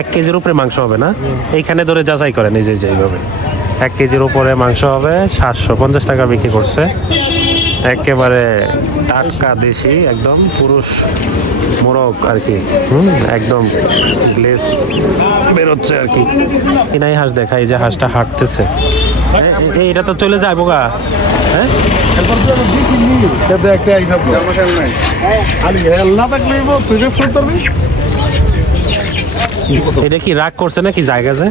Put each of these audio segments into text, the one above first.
এক কেজির উপরে মাংস হবে না? এইখানে ধরে যাচাই করেন এই যে এইভাবে। এক কেজির উপরে মাংস হবে সাতশো পঞ্চাশ টাকা বিক্রি করছে। একেবারে টাটকা দেশি একদম পুরুষ মোরগ আর কি। হুম একদম গ্লেস বেরোচ্ছে আর কি। কিনাই হাঁস দেখা এই যে হাঁসটা হাঁটতেছে। এটা তো চলে যায় বোগা হ্যাঁ? এটা কি রাগ করছে নাকি জায়গা যে?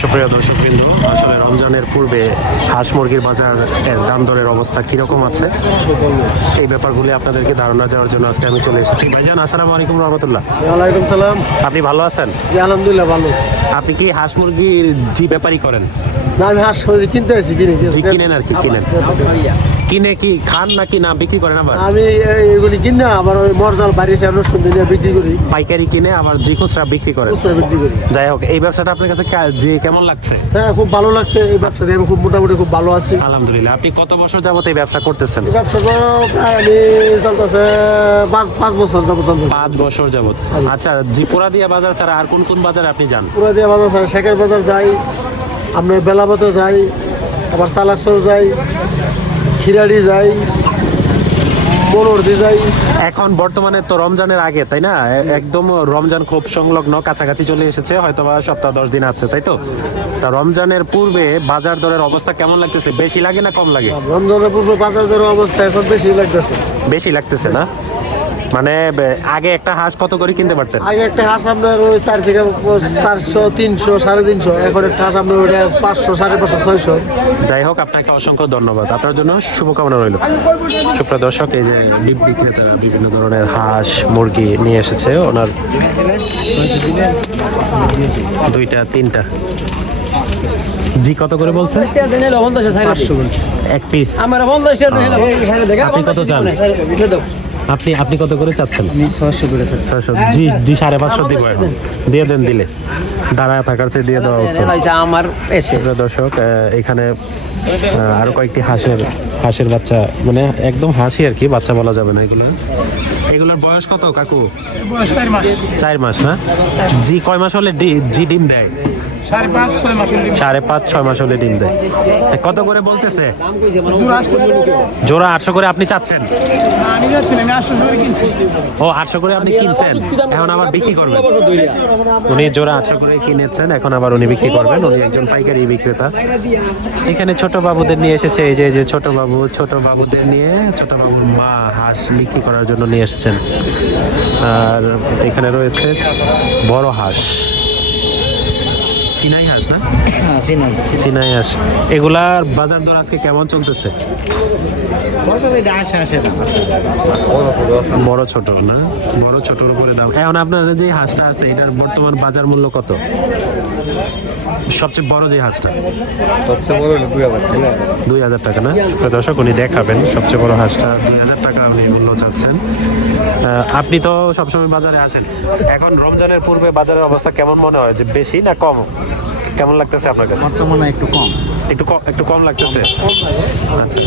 সুপ্রিয় দর্শক বিন্দু আসলে রমজানের পূর্বে হাঁস মুরগির বাজার এর দাম দরের অবস্থা কীরকম আছে? এই ব্যাপারগুলি আপনাদেরকে ধারণা দেওয়ার জন্য আজকে আমি চলে এসেছি। ভাইজান আসসালামু আলাইকুম রহমতুল্লাহ। ওয়ালাইকুম সালাম। আপনি ভালো আছেন? আলহামদুলিল্লাহ ভালো। আপনি কি হাঁস মুরগির জি ব্যাপারই করেন? না আমি হাঁস কিনতে আসি কিনে কিনেন আর কি কিনেন। কিনে কি খান নাকি না বিক্রি করেন আবার? আমি এগুলি কিনে আবার ওই মরজাল বাড়ি আমরা সুন্দর বিক্রি করি। পাইকারি কিনে আবার যে খুচরা বিক্রি করে খুচরা বিক্রি করি। যাই হোক এই ব্যবসাটা আপনার কাছে যে কেমন লাগছে? হ্যাঁ খুব ভালো লাগছে। এই ব্যবসাতে আমি খুব মোটামুটি খুব ভালো আছি। আলহামদুলিল্লাহ। আপনি কত বছর যাবত এই ব্যবসা করতেছেন? এই ব্যবসা তো আমি চলতেছে পাঁচ পাঁচ বছর যাব চলতেছে। পাঁচ বছর যাবত। আচ্ছা। জিপুরা দিয়া বাজার ছাড়া আর কোন কোন বাজারে আপনি যান? পুরা দিয়ে বাজার ছাড়া শেখের বাজার যাই আমরা বেলাবতে যাই আবার চালাকসর যাই খিরাড়ি যাই মনোরদি যাই। এখন বর্তমানে তো রমজানের আগে তাই না? একদম রমজান খুব সংলগ্ন কাছাকাছি চলে এসেছে হয়তো বা সপ্তাহ দশ দিন আছে তাই তো? তা রমজানের পূর্বে বাজার দরের অবস্থা কেমন লাগতেছে? বেশি লাগে না কম লাগে? রমজানের পূর্বে বাজার দরের অবস্থা এখন বেশি লাগতেছে। বেশি লাগতেছে না? মানে আগে একটা হাঁস কত করে কিনতে পারতেন আগে একটা হাঁস আপনার ওই চার থেকে চারশো তিনশো সাড়ে তিনশো এখন একটা হাঁস আপনার ওইটা পাঁচশো সাড়ে পাঁচশো ছয়শো যাই হোক আপনাকে অসংখ্য ধন্যবাদ আপনার জন্য শুভকামনা রইল সুপ্রিয় দর্শক এই যে ডিপ বিক্রেতারা বিভিন্ন ধরনের হাঁস মুরগি নিয়ে এসেছে ওনার দুইটা তিনটা জি কত করে বলছে এক পিস আমার পঞ্চাশ আপনি কত চান? আপনি আপনি কত করে চাচ্ছেন? ছয়শো করেছে ছয়শো জি জি সাড়ে পাঁচশো দিব এখন। দিয়ে দেন দিলে। দাঁড়ায় থাকার চেয়ে দিয়ে দেওয়া আমার এসে। দর্শক এখানে আরও কয়েকটি হাঁসের হাঁসের বাচ্চা মানে একদম হাসি আর কি বাচ্চা বলা যাবে না এগুলো। এগুলোর বয়স কত কাকু? চার মাস। না? জি কয় মাস হলে জি ডিম দেয়? সাড়ে পাঁচ ছয় মাস হলে ডিম দেয়। কত করে বলতেছে? জোড়া আটশো করে আপনি চাচ্ছেন? ও আটশো করে আপনি কিনছেন? এখন আবার বিক্রি করবেন? উনি জোড়া আটশো করে কিনেছেন এখন আবার উনি বিক্রি করবেন। উনি একজন পাইকারি বিক্রেতা। এখানে ছোট বাবুদের নিয়ে এসেছে এই যে যে ছোট বাবু ছোট বাবুদের নিয়ে ছোট বাবুর মা হাঁস বিক্রি করার জন্য নিয়ে এসেছেন। আর এখানে রয়েছে বড় হাঁস। চিনাই। হাঁস এগুলার বাজার দর আজকে কেমন চলতেছে? বড় ছোট না? বড় ছোটর উপরে দাম এখন আপনার যে হাঁসটা আছে এটার বর্তমান বাজার মূল্য কত? সবচেয়ে বড় যে হাঁসটা? দুই হাজার টাকা। না? দর্শক উনি দেখাবেন সবচেয়ে বড় হাঁসটা। দুই হাজার টাকা আপনি মূল্য চাচ্ছেন। আহ, আপনি তো সবসময় বাজারে আসেন। এখন রমজানের পূর্বে বাজারের অবস্থা কেমন মনে হয়? যে বেশি না কম? কেমন লাগতেছে আপনার কাছে? বর্তমানে একটু কম। একটু কম একটু কম লাগতেছে? আচ্ছা।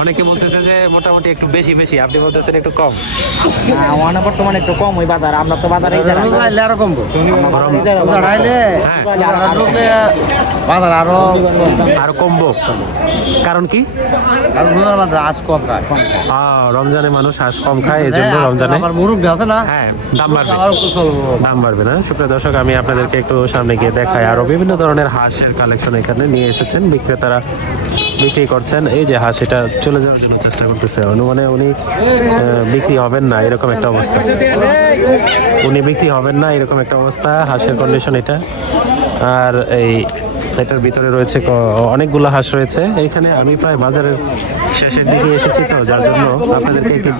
অনেকে বলতেছে যে মোটামুটি একটু বেশি বেশি। আপনি বলতেছেন একটু কম। ওখানে বর্তমানে একটু কম ওই বাজার। আমরা তো বাজারে আরও কমবো। হ্যাঁ। বাজার আরও আরও কমবো? কারণ কি? বাজার আজ কম খায় কম আহ, রমজানে মানুষ হাঁস কম খায় এই জন্য রমজানে আমার মুরব্বী আছে না? হ্যাঁ দাম বাড়বে। আরও একটু দাম বাড়বে না। সুপ্রিয় দর্শক আমি আপনাদেরকে একটু সামনে গিয়ে দেখাই আরও বিভিন্ন ধরনের হাঁসের কালেকশন এখানে নিয়ে এসেছেন। বিক্রেতারা বিক্রি করছেন। এই যে হাঁস, এটা চলে যাওয়ার জন্য চেষ্টা করতেছে। অনুমানে উনি বিক্রি হবেন না, এরকম একটা অবস্থা। উনি বিক্রি হবেন না, এরকম একটা অবস্থা, হাঁসের কন্ডিশন এটা। আর এই, এটার ভিতরে রয়েছে অনেকগুলো হাঁস রয়েছে। এইখানে আমি প্রায় বাজারের শেষের দিকে এসেছি তো, যার জন্য আপনাদেরকে একটু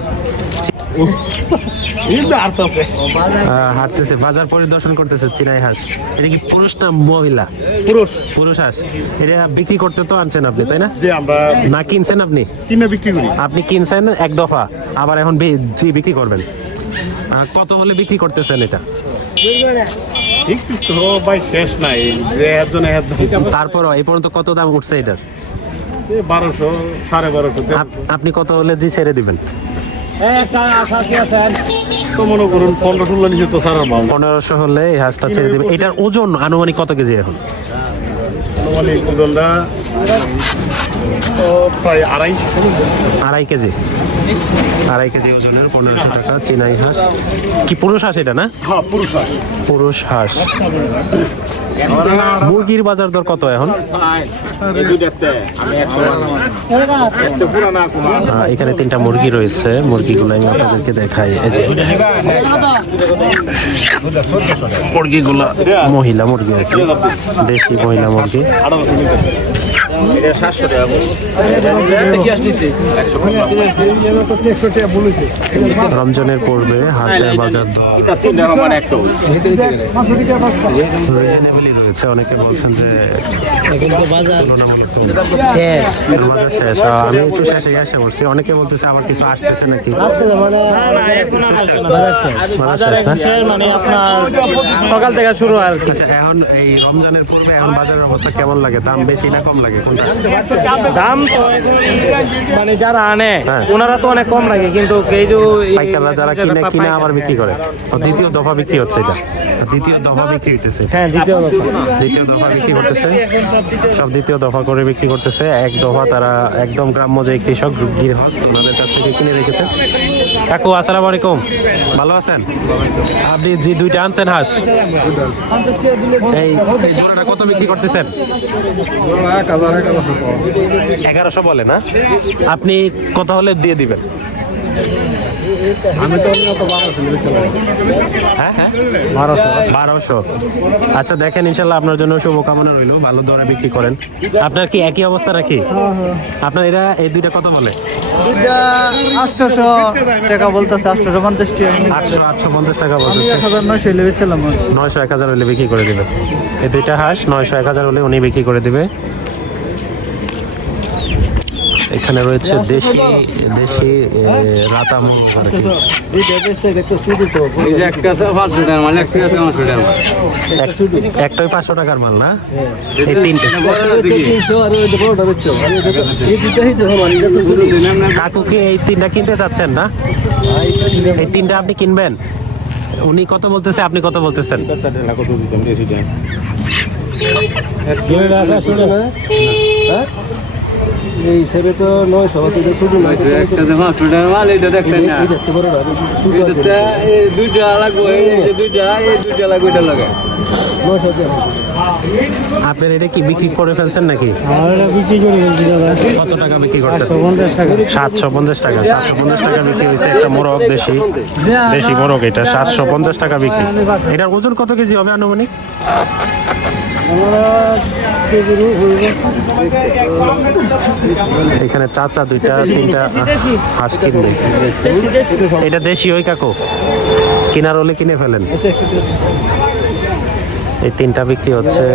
হাঁটতেছে বাজার পরিদর্শন করতেছে চিনাই হাঁস। এটা কি পুরুষ না মহিলা? পুরুষ। পুরুষ হাঁস। এটা বিক্রি করতে তো আনছেন আপনি তাই না? না কিনছেন আপনি? কিনে বিক্রি করি। আপনি কিনছেন এক দফা আবার এখন জি বিক্রি করবেন। কত হলে বিক্রি করতেছেন এটা? শেষ নাই একজন এই পর্যন্ত কত দাম উঠছে এটার? বারোশো সাড়ে বারোশো। আপনি কত হলে জি ছেড়ে দিবেন? তো মনে করুন পনেরো ষোলো নিচে তো সারার মাল। পনেরোশো হলে এই হাঁসটা ছেড়ে দেবে। এটার ওজন আনুমানিক কত কেজি এখন? আনুমানিক ওজনটা প্রায় আড়াই আড়াই কেজি? আড়াই কেজি ওজনের পনেরোশো টাকা চিনাই হাঁস। কি পুরুষ হাঁস এটা না? হ্যাঁ পুরুষ আর। পুরুষ হাঁস। মুরগির বাজার দর কত এখন? এখানে তিনটা মুরগি রয়েছে। মুরগিগুলো আমি আপনাদেরকে দেখাই। এই যে মুরগিগুলো মহিলা মুরগি আর কি। দেশি মহিলা মুরগি। রমজানের পূর্বে হাঁসের বাজার রিজনেবলই রয়েছে অনেকে বলছেন যে বাজার শেষ আমি একটু শেষে এসে বলছি অনেকে বলতেছে আবার কিছু আসতেছে নাকি বাজার শেষ মানে আপনার সকাল থেকে শুরু আর কি আচ্ছা এখন এই রমজানের পূর্বে এখন বাজারের অবস্থা কেমন লাগে দাম বেশি না কম লাগে দাম তো মানে যারা আনে হ্যাঁ। ওনারা তো অনেক কম লাগে কিন্তু এই যে পাইকাররা যারা কিনে কিনে আবার বিক্রি করে। দ্বিতীয় দফা বিক্রি হচ্ছে এটা। দ্বিতীয় দফা বিক্রি হইতেছে। হ্যাঁ দ্বিতীয় কথা দ্বিতীয় দফা বিক্রি করতেছে। সব দ্বিতীয় দফা করে বিক্রি করতেছে। এক দফা তারা একদম গ্রাম্য যে কৃষক গৃহস্থ ওনাদের কাছ থেকে কিনে রেখেছে। কাকু আসসালামু আলাইকুম। ভালো আছেন? আপনি যে দুইটা আনছেন হাঁস এই জোড়াটা কত বিক্রি করতেছেন? এগারোশো বলে না? আপনি কত হলে দিয়ে দিবেন? আমি তো বারোশো। হ্যাঁ হ্যাঁ বারোশো বারোশো আচ্ছা দেখেন ইনশাল্লাহ আপনার জন্য শুভকামনা রইল। ভালো দরে বিক্রি করেন। আপনার কি একই অবস্থা রাখি আপনার এরা এই দুইটা কত বলে? আটশোশো টাকা বলতেছে আটশোশো পঞ্চাশ টাকা আটশো আটশো পঞ্চাশ টাকা বলতেছে। এক হাজার নয়শো লেবেছিলাম নয়শো এক হাজার হলে বিক্রি করে দিবে। এই দুইটা হাঁস নয়শো এক হাজার হলে উনি বিক্রি করে দিবে। এখানে রয়েছে দেশি দেশি এ, রাতা মুরগ আর কি। এক- একটাই পাঁচশো টাকার মাল না? এই তিনটে। কাকু কি এই তিনটা কিনতে চাচ্ছেন না? এই তিনটা আপনি কিনবেন? উনি কত বলতেছে আপনি কত বলতেছেন? এই হিসেবে তো নয় সবাই শুধু নয় দুইটা লাগবে দুইটা এই দুইটা লাগবে এটা লাগে। আপনার এটা কি বিক্রি করে ফেলছেন নাকি? বিক্রি করে ফেলছি কত টাকা বিক্রি করছেন? সাতশো পঞ্চাশ টাকা। সাতশো পঞ্চাশ টাকা বিক্রি হয়েছে একটা মোরগ দেশি দেশি মোরগ এটা সাতশো পঞ্চাশ টাকা বিক্রি। এটার ওজন কত কেজি হবে আনুমানিক? এখানে চাচা দুইটা তিনটা হাঁস কিনবে। এটা দেশি ওই কাকু। কিনার হলে কিনে ফেলেন। এই তিনটা বিক্রি হচ্ছে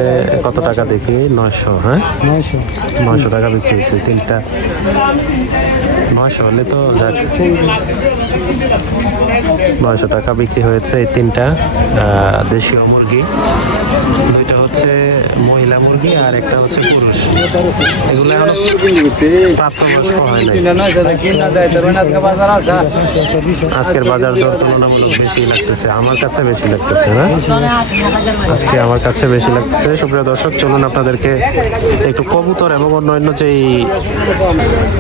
কত টাকা দেখি? নয়শো হ্যাঁ? নয়শো। নয়শো টাকা বিক্রি হয়েছে তিনটা। নয়শো হলে তো নয়শো টাকা বিক্রি হয়েছে এই তিনটা দেশীয় মুরগি। দুইটা হচ্ছে মহিলা মুরগি আর একটা হচ্ছে পুরুষ। এগুলো এখনও প্রাপ্তবয়স্ক হয় আজকের বাজার দর তুলনামূলক বেশি লাগতেছে, আমার কাছে বেশি লাগতেছে, না? আজকে আমার কাছে বেশি লাগতেছে। সুপ্রিয় দর্শক, চলুন আপনাদেরকে একটু কবুতর এবং অন্যান্য যেই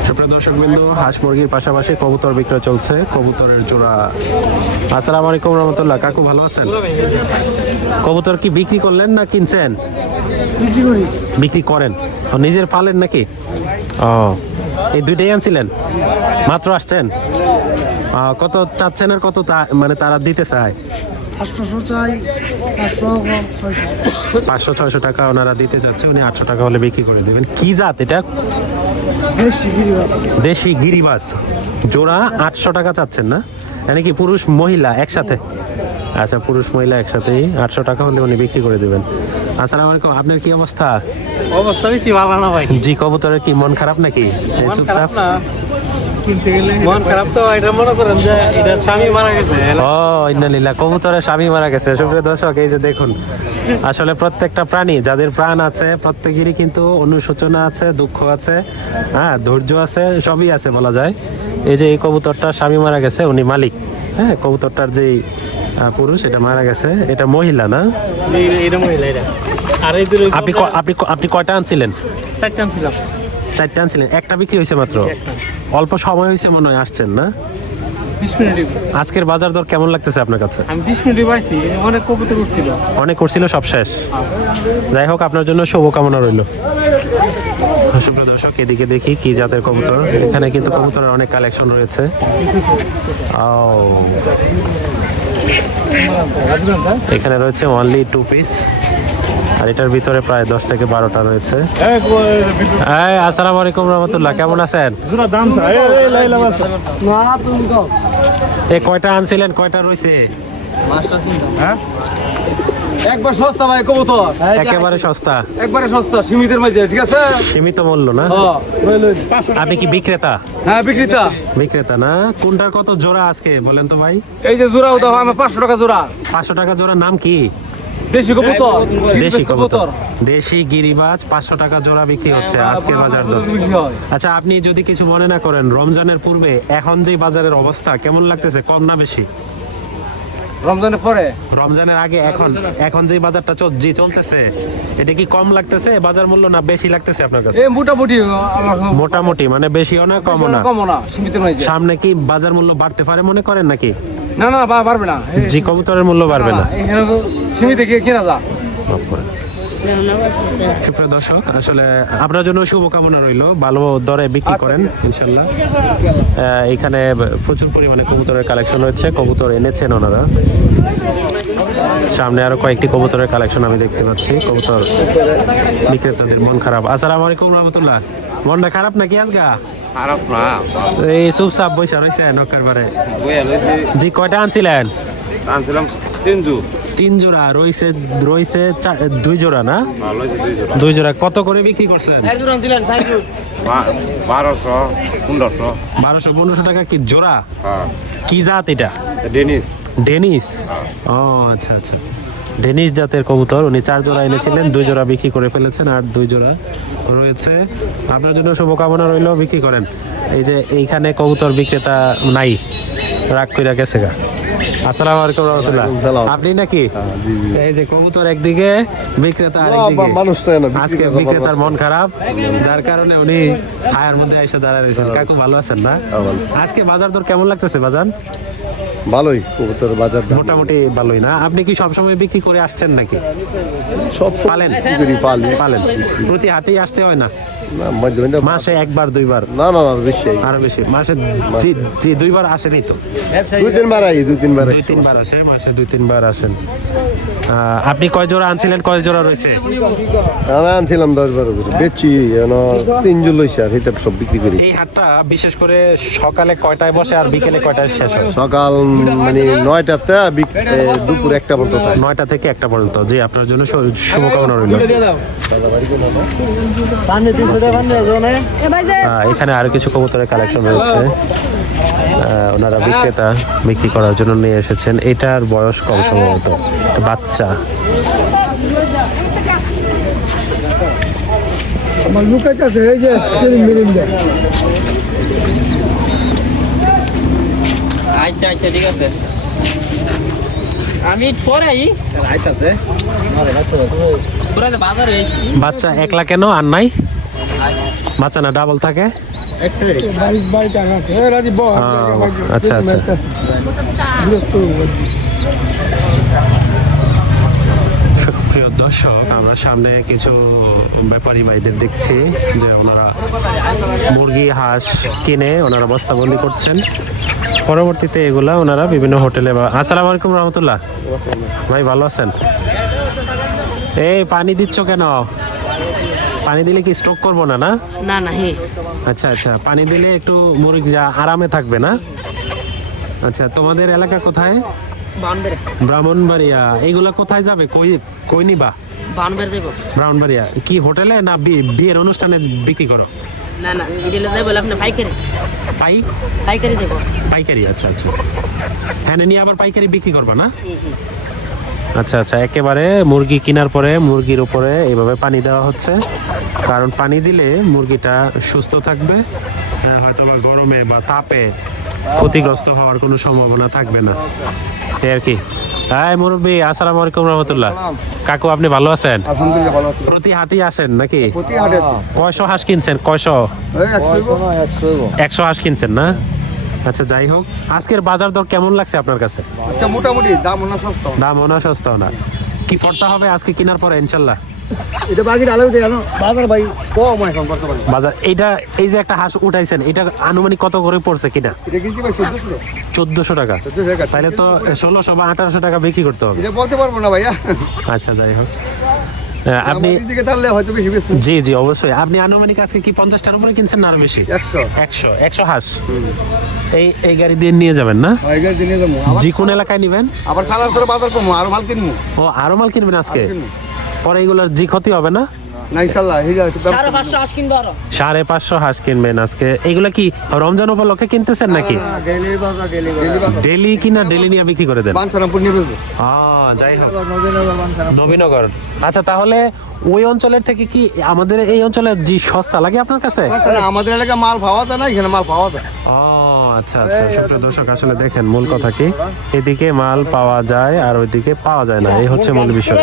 সুপ্রিয় দর্শক বিন্দু হাঁস মুরগির পাশাপাশি কবুতর বিক্রয় চলছে, কবুতরের জোড়া। আসসালামু আলাইকুম রহমতুল্লাহ, কাকু ভালো আছেন? কবুতর কি বিক্রি করলেন না কিনছেন? বিক্রি করেন। নিজের পালেন নাকি? ও এই দুইটাই আনছিলেন? মাত্র আসছেন? কত চাচ্ছেন আর কত মানে তারা দিতে চায়? পাঁচশো ছয়শো। টাকা ওনারা দিতে যাচ্ছে উনি আটশো টাকা হলে বিক্রি করে দেবেন। কি জাত এটা? দেশি গিরিবাস জোড়া আটশো টাকা চাচ্ছেন না? মানে কি পুরুষ মহিলা একসাথে? আচ্ছা পুরুষ মহিলা একসাথেই আটশো টাকা হলে উনি বিক্রি করে দেবেন। আসসালামু আলাইকুম আপনার কি অবস্থা? অবস্থা বেশি ভালো না ভাই। জি কবুতরের কি মন খারাপ নাকি? চুপচাপ। মন খারাপ তো এটা মনে করেন যে এটা স্বামী মারা গেছে। ও ইন্নালিল্লাহ কবুতরের স্বামী মারা গেছে। সুপ্রিয় দর্শক এই যে দেখুন আসলে প্রত্যেকটা প্রাণী যাদের প্রাণ আছে প্রত্যেকেরই কিন্তু অনুশোচনা আছে দুঃখ আছে হ্যাঁ ধৈর্য আছে সবই আছে বলা যায়। এই যে এই কবুতরটার স্বামী মারা গেছে উনি মালিক। হ্যাঁ কবুতরটার যে পুরুষ এটা মারা গেছে। এটা মহিলা না? এটা মহিলা এটা। আর আপনি আপনি আপনি কয়টা আনছিলেন? চারটা ছিলাম চারটা আনছিলেন। একটা বিক্রি হয়েছে মাত্র? অল্প সময় হয়েছে মনে হয় আসছেন না? আজকের বাজার দর কেমন লাগতেছে আপনার কাছে? আমি বিশ মিনিটে পাইছি। অনেক কবুতর উঠছিল। অনেক করছিল সব শেষ। যাই হোক আপনার জন্য শুভকামনা রইল। সুপ্রিয় দর্শক এদিকে দেখি কি জাতের কবুতর। এখানে কিন্তু কবুতরের অনেক কালেকশন রয়েছে। ও। এখানে রয়েছে অনলি টু পিস আর এটার ভিতরে প্রায় দশ থেকে বারোটা রয়েছে। আসসালামু আলাইকুম রহমতুল্লাহ কেমন আছেন? এ কয়টা আনছিলেন? কয়টা রয়েছে? একবার সস্তা ভাই কবুতর। একেবারে সস্তা। একবারে সস্তা সীমিতের মধ্যে ঠিক আছে? সীমিত মূল্য না? হ্যাঁ, আপনি কি বিক্রেতা? হ্যাঁ বিক্রিতা। বিক্রেতা না? কোনটার কত জোড়া আজকে বলেন তো ভাই? এই যে জোড়া দাও আমার পাঁচশো টাকা জোড়া। পাঁচশো টাকা জোড়া নাম কি? দেশি কবুতর। দেশি কবুতর। দেশি গিরিবাজ পাঁচশো টাকা জোড়া বিক্রি হচ্ছে আজকের বাজার দর। আচ্ছা আপনি যদি কিছু মনে না করেন রমজানের পূর্বে এখন যে বাজারের অবস্থা কেমন লাগতেছে? কম না বেশি? রমজানের পরে? রমজানের আগে এখন এখন যে বাজারটা চলছে চলতেছে এটা কি কম লাগতেছে বাজার মূল্য না বেশি লাগতেছে আপনার কাছে? মোটামুটি মোটামুটি মানে বেশিও না কমও না কমও না সামনে কি বাজার মূল্য বাড়তে পারে মনে করেন নাকি? না না বাড়বে না। জি কবুতরের মূল্য বাড়বে না এখানে সীমিত কেনা যা। সুপ্রিয় দর্শক আসলে আপনার জন্য শুভকামনা রইল। ভালো দরে বিক্রি করেন ইনশাল্লাহ। এখানে প্রচুর পরিমাণে কবুতরের কালেকশন রয়েছে কবুতর এনেছেন ওনারা। সামনে আরও কয়েকটি কবুতরের কালেকশন আমি দেখতে পাচ্ছি কবুতর বিক্রেতাদের মন খারাপ। আসসালামু আলাইকুম রহমতুল্লাহ। মনটা খারাপ নাকি আজগা? খারাপ না। এই চুপচাপ বৈশা রয়েছে নৌকার বারে। জি কয়টা আনছিলেন? আনছিলাম তিন জু তিন জোড়া রয়েছে রয়েছে চা- দুই জোড়া না? দুই জোড়া। কত করে বিক্রি করছেন? বারোশো পনেরোশো। বারোশো পনেরোশো টাকা কি জোড়া? হ্যাঁ। কি জাত এটা? ডেনিস। ডেনিস? ও আচ্ছা আচ্ছা। ডেনিস জাতের কবুতর উনি চার জোড়া এনেছিলেন দুই জোড়া বিক্রি করে ফেলেছেন আর দুই জোড়া রয়েছে। আপনার জন্য শুভকামনা রইল বিক্রি করেন। এই যে এইখানে কবুতর বিক্রেতা নাই রাগ কইরা গেছে গা। আসসালামু আলাইকুম রাহমাতুল্লাহ। আপনি নাকি? এই যে কবুতর একদিকে বিক্রেতা আরেকদিকে। মানুষ তো আজকে বিক্রেতার মন খারাপ যার কারণে উনি ছায়ার মধ্যে এসে দাঁড়ায় রয়েছেন। কাকু ভালো আছেন না? আজকে বাজার দর কেমন লাগতেছে বাজার ভালোই কবুতর বাজার মোটামুটি ভালোই না? আপনি কি সবসময় বিক্রি করে আসছেন নাকি? সব পালেন? পালি। পালেন? প্রতি হাটেই আসতে হয় না? মাসে একবার দুইবার? না না না বেশি আরও বেশি? মাসে জি- জি দুইবার আসেনই তো? দুই তিনবার আই দুই তিনবার দুই তিনবার আসে মাসে দুই তিনবার আসেন। আপনি কয় জোড়া আনছিলেন কয় জোড়া রয়েছে? আমি আনছিলাম দশ বারো করে বেচি যেন তিনজন লইছে আর এটা সব বিক্রি করি। এই হাটটা বিশেষ করে সকালে কয়টায় বসে আর বিকেলে কয়টায় শেষ হয়? সকাল মানে নয়টাতে দুপুর একটা পর্যন্ত থাকে। নয়টা থেকে একটা পর্যন্ত। জি আপনার জন্য শুভকামনা রইল। এখানে আরও কিছু কবুতরের কালেকশন রয়েছে। আহ, ওনারা বিক্রেতা বিক্রি করার জন্য নিয়ে এসেছেন। এটার বয়স কম সম্ভবত। একটা বাচ্চা। আমার লুকাইতেছে এই যে সিলিম মিলিম দেয় আচ্ছা আচ্ছা ঠিক আছে। আমি বাচ্চা একলা কেন? আর নাই? বাচ্চা না ডাবল থাকে? আচ্ছা, আচ্ছা। সুপ্রিয় দর্শক আমরা সামনে কিছু ব্যাপারী ভাইদের দেখছি যে ওনারা মুরগি হাঁস কিনে ওনারা বস্তাবন্দি করছেন। পরবর্তীতে এগুলা ওনারা বিভিন্ন হোটেলে বা আসসালামু আলাইকুম রহমতুল্লাহ। ভাই ভালো আছেন? এই পানি দিচ্ছ কেন? পানি দিলে কি স্ট্রোক করব না না? না না হে। আচ্ছা আচ্ছা পানি দিলে একটু মুরগিরা আরামে থাকবে না? আচ্ছা তোমাদের এলাকা কোথায়? ব্রাহ্মণবাড়িয়া। এইগুলা কোথায় যাবে? কই কই নিবা? ব্রাহ্মণবাড়িয়া। কি হোটেলে না বিয়ের অনুষ্ঠানে বিক্রি করো? না না আপনি পাইকারি। পাই? পাইকারি দেবো পাইকারি আচ্ছা আচ্ছা। হ্যাঁ নিয়ে আবার পাইকারি বিক্রি করবা না? আচ্ছা আচ্ছা একেবারে মুরগি কেনার পরে মুরগির উপরে এইভাবে পানি দেওয়া হচ্ছে। কারণ পানি দিলে মুরগিটা সুস্থ থাকবে হ্যাঁ, হয়তো বা গরমে বা তাপে ক্ষতিগ্রস্ত হওয়ার কোনো সম্ভাবনা থাকবে না। এই আর কি। হাই মুরব্বী আসসালামু আলাইকুম রহমতুল্লাহ। কাকু আপনি ভালো আছেন? আলহামদুলিল্লাহ ভালো আছে। প্রতি হাটেই আসেন নাকি? প্রতি কয়শো হাঁস কিনছেন? কয়শো? একশো হাঁস কিনছেন না? আচ্ছা যাই হোক। আজকের বাজার দর কেমন লাগছে আপনার কাছে? আচ্ছা মোটামুটি দাম না সস্তা। দাম না সস্তাও না? কি পড়তে হবে আজকে কেনার পরে ইনশাল্লাহ? এটা বাকি আলাদা দিয়ে জানো? বাজার ভাই কম এখন বর্তমানে। বাজার এইটা এই যে একটা হাঁস উঠাইছেন এটা আনুমানিক কত করে পড়ছে কিনা? এটা কিনছি ভাই চোদ্দশো। চোদ্দশো টাকা। চোদ্দশো টাকা তাহলে তো ষোলোশো বা আঠারোশো টাকা বিক্রি করতে হবে। এটা বলতে পারব না ভাইয়া। আচ্ছা যাই হোক। আপনি দিকে তাহলে হয়তো বেশি বেশি জি জি অবশ্যই। আপনি আনুমানিক আজকে কি পঞ্চাশটার উপরে কিনছেন না আরও বেশি? একশো। একশো একশো হাঁস। এই এই গাড়ি দিয়ে নিয়ে যাবেন না? যাব। যে কোন এলাকায় নিবেন? আবার সালার করে বাজার কমো আরও মাল কিনবো। ও আরও মাল কিনবেন আজকে? পরে এগুলোর জি ক্ষতি হবে না? না সাড়ে পাঁচশো হাঁস কিনবেন আজকে। এগুলা কি রমজান উপলক্ষে কিনতেছেন নাকি? ডেলি কিনা ডেলি নিয়ে বিক্রি করে দেন? যাই হোক। নবীনগর আচ্ছা তাহলে ওই অঞ্চলের থেকে কি আমাদের এই অঞ্চলে জি সস্তা লাগে আপনার কাছে? আমাদের এলাকায় মাল পাওয়া যায় না এখানে মাল পাওয়া যায়। আচ্ছা আচ্ছা সুপ্রিয় দর্শক আসলে দেখেন মূল কথা কি? এদিকে মাল পাওয়া যায় আর ওইদিকে পাওয়া যায় না। এই হচ্ছে মূল বিষয়।